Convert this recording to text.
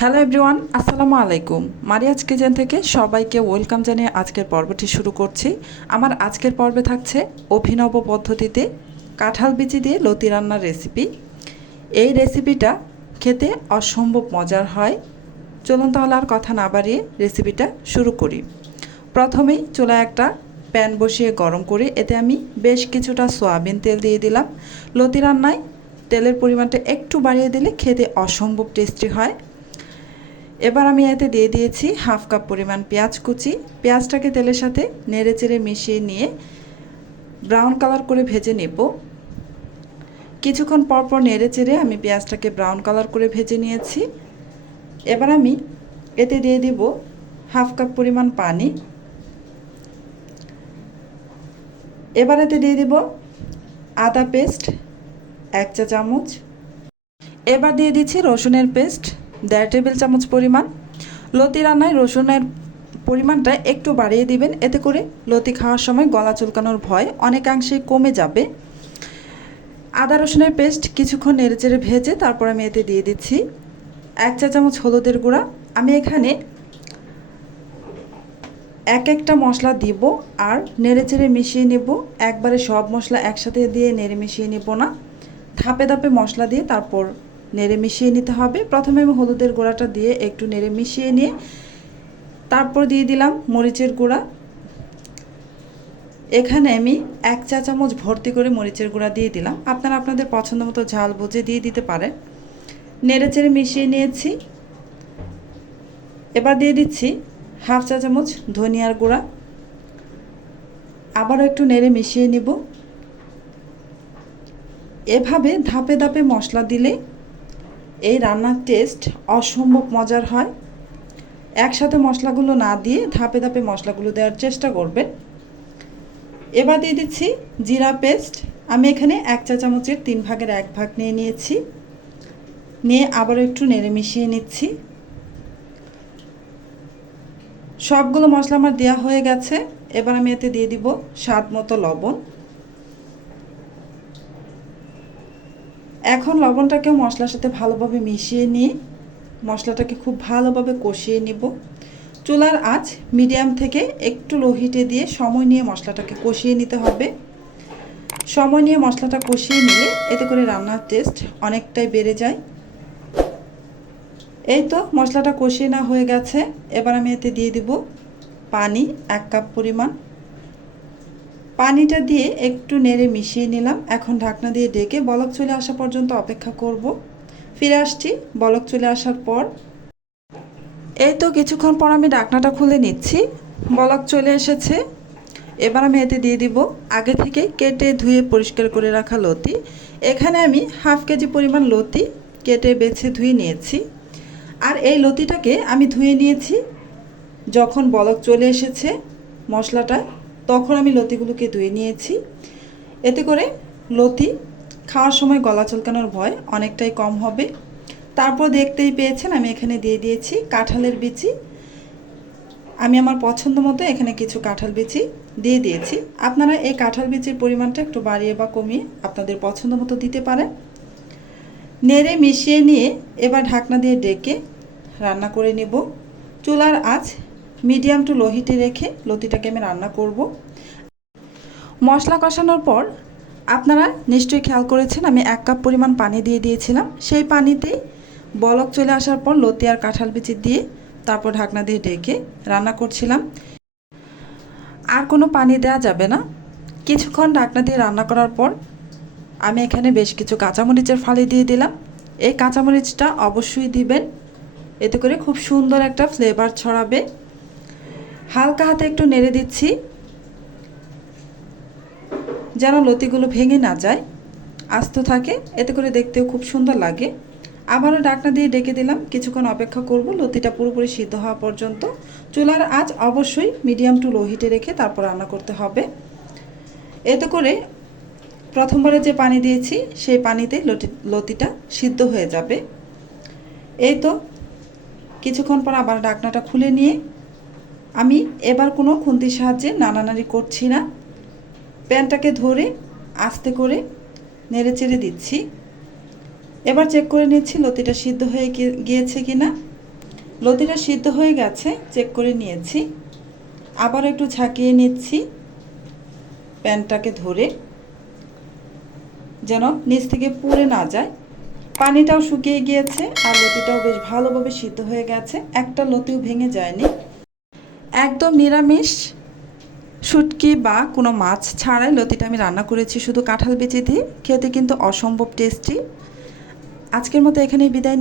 Hello everyone আসসালামু আলাইকুম। Mariya's kitchen থেকে সবাইকে ওয়েলকাম জানিয়ে আজকের পর্বটি শুরু করছি। আমার আজকের পর্বে থাকছে অভিনব পদ্ধতিতে কাঁঠাল বিচি দিয়ে লতি রান্নার রেসিপি এই রেসিপিটা খেতে অসম্ভব মজার হয়। চলুন তাহলে আর কথা না বাড়িয়ে রেসিপিটা শুরু করি। প্রথমেই চুলায় একটা প্যান বসিয়ে গরম করে এতে আমি বেশ কিছুটা সয়াবিন তেল দিয়ে দিলাম। লতি রান্নায় তেলের পরিমাণটা একটু বাড়িয়ে দিলে খেতে অসম্ভব টেস্টি হয়। এবার আমি এতে দিয়ে দিয়েছি হাফ কাপ পরিমাণ পেঁয়াজ কুচি। পেঁয়াজটাকে তেলের সাথে নেড়ে চেড়ে মিশিয়ে নিয়ে ব্রাউন কালার করে ভেজে নেব। কিছুক্ষণ পর পর নেড়ে চেড়ে আমি পেঁয়াজটাকে ব্রাউন কালার করে ভেজে নিয়েছি। এবার আমি এতে দিয়ে দিব হাফ কাপ পরিমাণ পানি। এবার এতে দিয়ে দিব আদা পেস্ট, এক চা চামচ এবার দিয়ে দিচ্ছি রসুনের পেস্ট। দেড় টেবিল চামচ পরিমাণ। লতি রান্নায় রসুনের পরিমাণটা একটু বাড়িয়ে দিবেন। এতে করে লতি খাওয়ার সময় গলা চুলকানোর ভয় অনেকাংশে কমে যাবে। আদা রসুনের পেস্ট কিছুক্ষণ নেড়েচেড়ে ভেজে তারপর আমি এতে দিয়ে দিচ্ছি এক চা চামচ হলুদের গুঁড়া। আমি এখানে এক একটা মশলা দিব আর নেড়েচেড়ে মিশিয়ে নেব। একবারে সব মশলা একসাথে দিয়ে নেড়ে মিশিয়ে নেব না। ধাপে ধাপে মশলা দিয়ে তারপর নেড়ে মিশিয়ে নিতে হবে। প্রথমে আমি হলুদের গুঁড়াটা দিয়ে একটু নেড়ে মিশিয়ে নিয়ে তারপর দিয়ে দিলাম মরিচের গুঁড়া। এখানে আমি এক চা চামচ ভর্তি করে মরিচের গুঁড়া দিয়ে দিলাম। আপনারা আপনাদের পছন্দ মতো ঝাল বুঝে দিয়ে দিতে পারেন। নেড়ে চেড়ে মিশিয়ে নিয়েছি। এবার দিয়ে দিচ্ছি হাফ চা চামচ ধনিয়ার গুঁড়া। আবারও একটু নেড়ে মিশিয়ে নিব। এভাবে ধাপে ধাপে মশলা দিলে এই রান্নার টেস্ট অসম্ভব মজার হয়। একসাথে মশলাগুলো না দিয়ে ধাপে ধাপে মশলাগুলো দেওয়ার চেষ্টা করবেন। এবার দিয়ে দিচ্ছি জিরা পেস্ট আমি এখানে এক চা চামচের তিন ভাগের এক ভাগ নিয়ে নিয়েছি। নিয়ে আবারও একটু নেড়ে মিশিয়ে নিচ্ছি। সবগুলো মশলা আমার দেওয়া হয়ে গেছে। এবার আমি এতে দিয়ে দিব স্বাদ মতো লবণ। এখন লবণটাকেও মশলার সাথে ভালোভাবে মিশিয়ে নিয়ে মশলাটাকে খুব ভালোভাবে কষিয়ে নিব। চুলার আঁচ মিডিয়াম থেকে একটু লো হিটে দিয়ে সময় নিয়ে মশলাটাকে কষিয়ে নিতে হবে। সময় নিয়ে মশলাটা কষিয়ে নিলে এতে করে রান্নার টেস্ট অনেকটাই বেড়ে যায়। এই তো মশলাটা কষিয়ে না হয়ে গেছে। এবার আমি এতে দিয়ে দিব পানি এক কাপ পরিমাণ। পানিটা দিয়ে একটু নেড়ে মিশিয়ে নিলাম। এখন ঢাকনা দিয়ে ডেকে বলক চলে আসা পর্যন্ত অপেক্ষা করব। ফিরে আসছি বলক চলে আসার পর। এই তো কিছুক্ষণ পর আমি ঢাকনাটা খুলে নিচ্ছি। বলক চলে এসেছে। এবার আমি এতে দিয়ে দিব আগে থেকে কেটে ধুয়ে পরিষ্কার করে রাখা লতি। এখানে আমি হাফ কেজি পরিমাণ লতি কেটে বেছে ধুয়ে নিয়েছি। আর এই লতিটাকে আমি ধুয়ে নিয়েছি যখন বলক চলে এসেছে মশলাটা তখন আমি লতিগুলোকে ধুয়ে নিয়েছি। এতে করে লতি খাওয়ার সময় গলা চলকানোর ভয় অনেকটাই কম হবে। তারপর দেখতেই পেয়েছেন আমি এখানে দিয়ে দিয়েছি কাঁঠালের বিচি। আমি আমার পছন্দ মতো এখানে কিছু কাঁঠাল বিচি দিয়ে দিয়েছি। আপনারা এই কাঁঠাল বিচির পরিমাণটা একটু বাড়িয়ে বা কমিয়ে আপনাদের পছন্দ মতো দিতে পারেন। নেড়ে মিশিয়ে নিয়ে এবার ঢাকনা দিয়ে ডেকে রান্না করে নেব। চুলার আঁচ মিডিয়াম টু লো হিটে রেখে লতিটাকে আমি রান্না করব। মশলা কষানোর পর আপনারা নিশ্চয়ই খেয়াল করেছেন, আমি এক কাপ পরিমাণ পানি দিয়ে দিয়েছিলাম। সেই পানিতেই বলক চলে আসার পর লতি আর কাঁঠাল বিচি দিয়ে তারপর ঢাকনা দিয়ে ডেকে রান্না করছিলাম। আর কোনো পানি দেওয়া যাবে না। কিছুক্ষণ ঢাকনা দিয়ে রান্না করার পর আমি এখানে বেশ কিছু কাঁচামরিচের ফালি দিয়ে দিলাম। এই কাঁচামরিচটা অবশ্যই দিবেন। এতে করে খুব সুন্দর একটা ফ্লেভার ছড়াবে। হালকা হাতে একটু নেড়ে দিচ্ছি। যেন লতিগুলো ভেঙে না যায়, আস্ত থাকে, এতে করে দেখতেও খুব সুন্দর লাগে। আবারও ডাকনা দিয়ে ডেকে দিলাম, কিছুক্ষণ অপেক্ষা করব, লতিটা পুরোপুরি সিদ্ধ হওয়া পর্যন্ত। চুলার আঁচ অবশ্যই মিডিয়াম টু লো হিটে রেখে তারপর রান্না করতে হবে। এতে করে প্রথমবারে যে পানি দিয়েছি, সেই পানিতে লতি লতিটা সিদ্ধ হয়ে যাবে। এই তো, কিছুক্ষণ পর আবার ডাকনাটা খুলে নিয়ে আমি এবার কোনো খুন্তির সাহায্যে নাড়ানাড়ি করছি না। প্যানটাকে ধরে আস্তে করে নেড়ে চেড়ে দিচ্ছি। এবার চেক করে নিচ্ছি লতিটা সিদ্ধ হয়ে গিয়েছে কি না লতিটা সিদ্ধ হয়ে গেছে, চেক করে নিয়েছি। আবার একটু ঝাঁকিয়ে নিচ্ছি প্যানটাকে ধরে। যেন নিচ থেকে পুড়ে না যায়। পানিটাও শুকিয়ে গিয়েছে আর লতিটাও বেশ ভালোভাবে সিদ্ধ হয়ে গেছে। একটা লতিও ভেঙে যায়নি। একদম নিরামিষ, শুটকি বা কোনো মাছ ছাড়াই লতিটা আমি রান্না করেছি, শুধু কাঁঠাল বেঁচে দিয়ে। খেতে কিন্তু অসম্ভব টেস্টি আজকের মতো এখানেই বিদায়